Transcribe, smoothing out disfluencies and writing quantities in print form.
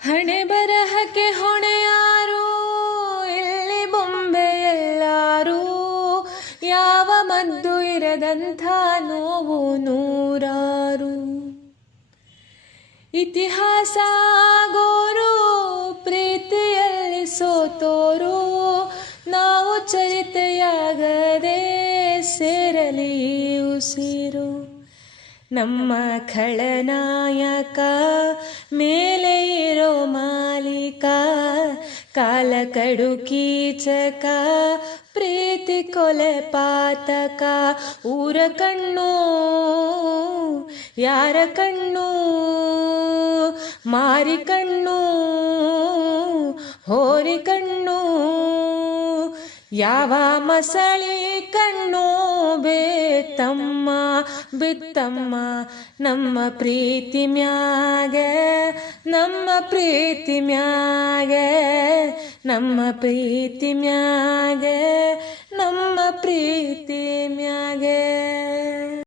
ಹಣೆ ಬರಹಕ್ಕೆ ಹೊಣೆಯಾರು ಇಲ್ಲಿ ಬೊಂಬೆ ಎಲ್ಲಾರು, ಯಾವ ಮದ್ದು ಇರದಂಥ ನೋವು ನೂರಾರು. ಇತಿಹಾಸ ಗೋರು ಪ್ರೀತಿಯಲ್ಲಿ ಸೋತೋರು, ನಾವು ಚರಿತೆಯಾಗದೆ ಸೇರಲಿ ಉಸಿರು. ನಮ್ಮ ಖಳನಾಯಕ ಮೇಲೆ ಇರೋ ಮಾಲೀಕ, ಕಾಲ ಕಡು ಕೀಚಕ, ಪ್ರೀತಿ ಕೊಲೆ ಪಾತಕ. ಊರ ಕಣ್ಣು ಯಾರ ಕಣ್ಣು, ಮಾರಿ ಕಣ್ಣು ಹೋರಿ ಕಣ್ಣು, ಯಾವ ಮಸಳಿ ಕಣ್ಣು ಬೇತಮ್ಮ ಬಿತ್ತಮ್ಮ ನಮ್ಮ ಪ್ರೀತಿ ಮ್ಯಾಗೆ, ನಮ್ಮ ಪ್ರೀತಿ ಮ್ಯಾಗೆ, ನಮ್ಮ ಪ್ರೀತಿ ಮ್ಯಾಗೆ, ನಮ್ಮ ಪ್ರೀತಿ